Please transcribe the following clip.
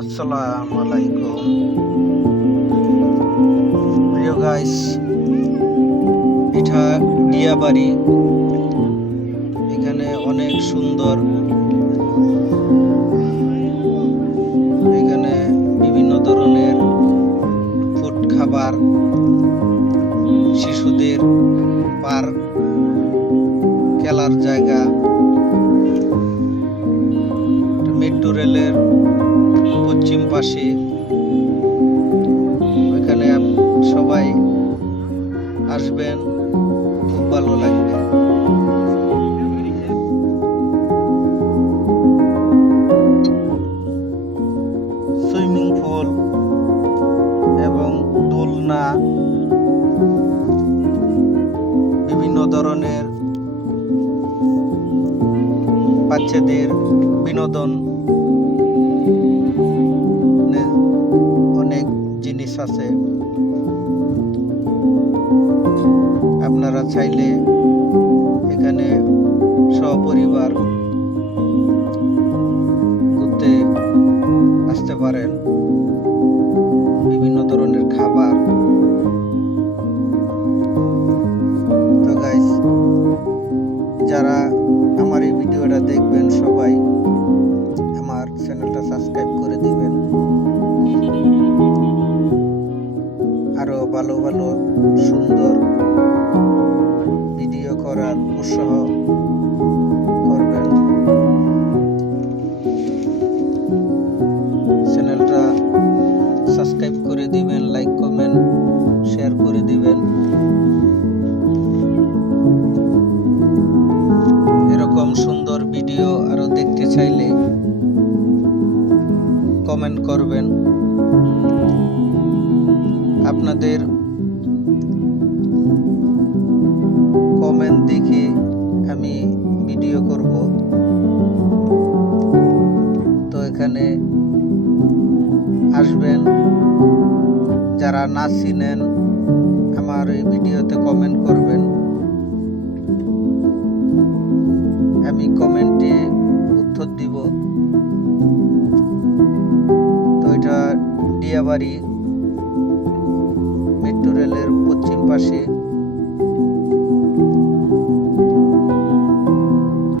আসসালামু আলাইকুম প্রিয় গাইস, এটা ডিয়াবাড়ি। এখানে অনেক সুন্দর। এখানে বিভিন্ন ধরনের ফুড খাবার, শিশুদের পার্ক, খেলার জায়গা, মেট্রো রেলের পশ্চিম পাশে। ওইখানে সবাই আসবেন, খুব ভালো লাগবে। সুইমিং পুল এবং দোলনা, বিভিন্ন ধরনের বাচ্চাদের বিনোদন, অনেক জিনিস আছে। আপনারা চাইলে এখানে সপরিবার ঘুরতে আসতে পারেন। বিভিন্ন ধরনের খাবার। তো গাইস, যারা আমার এই ভিডিওটা দেখবেন সবাই আমার চ্যানেলটা সাবস্ক্রাইব করে দিবেন। আরো ভালো ভালো সুন্দর ভিডিও করার উৎসাহ করবেন। চ্যানেলটা সাবস্ক্রাইব করে দিবেন, লাইক কমেন্ট শেয়ার করে দিবেন। এরকম সুন্দর ভিডিও আরো দেখতে চাইলে কমেন্ট করবেন। আপনাদের কমেন্ট দেখে আমি ভিডিও করব। তো এখানে আসবেন। যারা না চিনেন আমার এই ভিডিওতে কমেন্ট করবেন, আমি কমেন্টে উত্তর দিব। তো এটা ডিয়াবাড়ি, মেট্রো রেলের পশ্চিম পাশে।